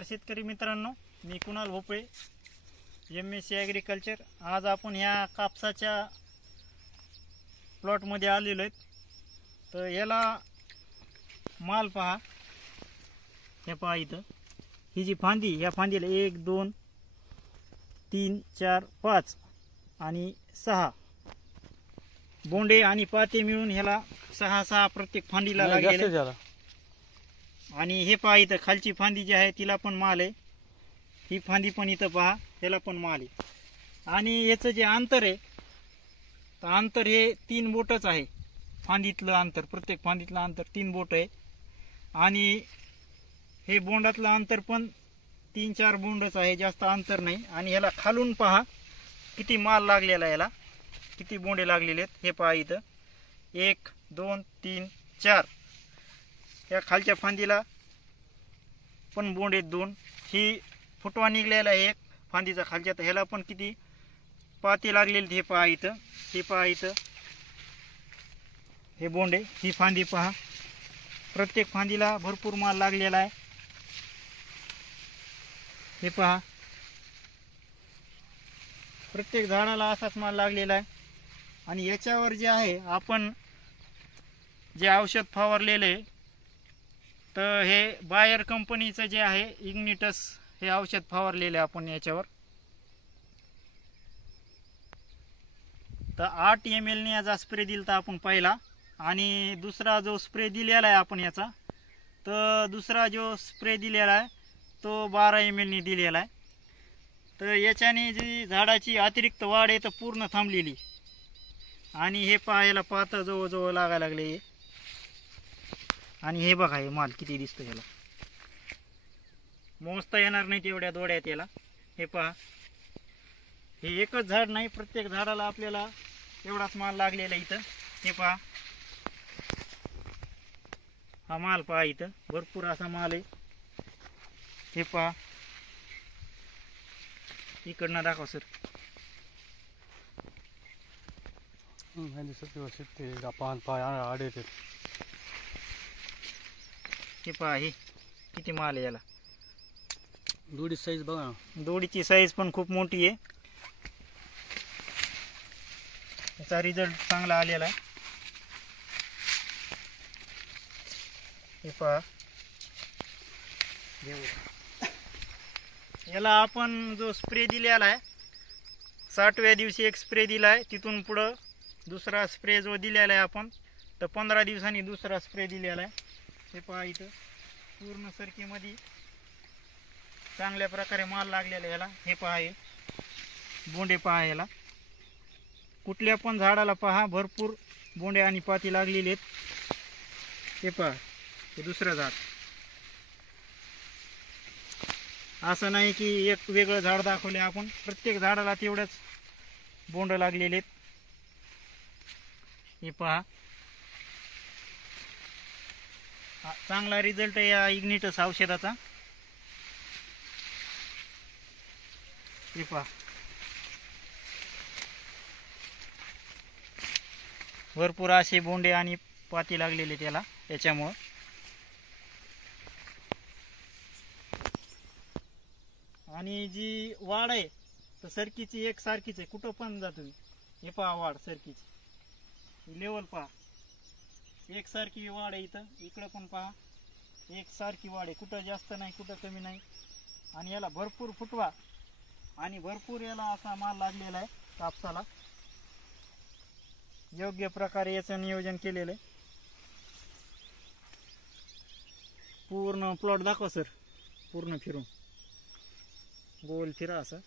नमस्कार शेतकरी मित्रांनो, मी कुणाल भोपळे, MSc ॲग्रिकल्चर. आज आपण ह्या कापसाच्या प्लॉटमध्ये आलेलो आहेत. तर याला माल पहा, हे पहा इथं ही जी फांदी, ह्या फांदीला 1 2 3 4 5 आणि 6 बोंडे आणि पाते मिळून ह्याला 6 प्रत्येक फांदीला लागले. आणि हे पहा इथं खालची फांदी जी आहे तिला पण माल आहे. ही फांदी पण इथं पहा, ह्याला पण माल आहे. आणि याचं जे अंतर आहे, तर अंतर हे 3 बोटच आहे. फांदीतलं अंतर, प्रत्येक फांदीतलं अंतर 3 बोट आहे. आणि हे बोंडातलं अंतर पण 3-4 बोंडच आहे, जास्त अंतर नाही. आणि ह्याला खालून पहा किती माल लागलेला आहे, याला किती बोंडे लागलेले आहेत. हे पहा इथं 1 2 3 4. या खालच्या फांदीला पण बोंड आहेत 2. ही फुटवा निघलेला आहे एक फांदीचा खालच्या. तर ह्याला पण किती पाती लागलेले. हे पहा इथं, हे पहा इथं हे बोंडे, ही फांदी पहा, प्रत्येक फांदीला भरपूर माल लागलेला आहे. हे पहा प्रत्येक झाडाला असाच माल लागलेला आहे. आणि याच्यावर जे आहे आपण जे औषध फवारलेले, तर हे बायर कंपनीचं जे आहे इग्निटस, हे औषध फवारलेले आपण याच्यावर. तर 8 ml ने याचा स्प्रे दिलता आपण पहिला. आणि दुसरा जो स्प्रे दिलेला आहे आपण याचा, तर दुसरा जो स्प्रे दिलेला आहे तो 12 ml ने दिलेला आहे. तर याच्याने जी झाडाची अतिरिक्त वाढ आहे तर पूर्ण थांबलेली. आणि हे पाहायला पाहता जवळजवळ लागायला लागले. आणि हे बघा, हे माल किती दिसतो, याला मोजता येणार नाही तेवढ्या दोड्यात याला. हे पहा, हे एकच झाड नाही, प्रत्येक झाडाला आपल्याला एवढाच माल लागलेला इथं. हे पहा, हा माल पहा, इथं भरपूर असा माल आहे. हे पहा, इकडनं दाखवा सर. हे पहा, हे किती माल आहे याला. दोडी साईज बघा, दोडीची साईज पण खूप मोठी आहे. याचा रिझल्ट चांगला आलेला आहे. हे पहा, याला आपण जो स्प्रे दिलेला आहे, 60व्या दिवशी एक स्प्रे दिला आहे. तिथून पुढं दुसरा स्प्रे जो दिलेला आहे आपण, तर 15 दिवसांनी दुसरा स्प्रे दिलेला आहे. हे पहा इथं पूर्ण सरकीमध्ये चांगल्या प्रकारे माल लागलेला याला. हे पहा, हे बोंडे पहा, याला कुठल्या पण झाडाला पहा भरपूर बोंडे आणि पाती लागलेली आहेत. हे पहा, हे दुसरं झाड. असं नाही की एक वेगळं झाड दाखवले आपण, प्रत्येक झाडाला तेवढंच बोंड लागलेले आहेत. हे पहा, चांगला रिझल्ट आहे या इग्निटस औषधाचा. हे पहा, भरपूर असे बोंडे आणि पाती लागलेले त्याला याच्यामुळं. आणि जी वाढ आहे तर सरकीची एक सारखीच आहे, कुठं पण जा तुम्ही. हे पहा वाढ सरकीची, लेवल पहा, एक सारखी वाढ आहे. इकडं पण पहा एक सारखी वाढ आहे, कुठं जास्त नाही कुठं कमी नाही. आणि याला भरपूर फुटवा आणि भरपूर याला असा माल लागलेला आहे कापसाला. योग्य प्रकारे याचं नियोजन केलेलं आहे. पूर्ण प्लॉट दाखवा सर, पूर्ण फिरून गोल फिरा असं.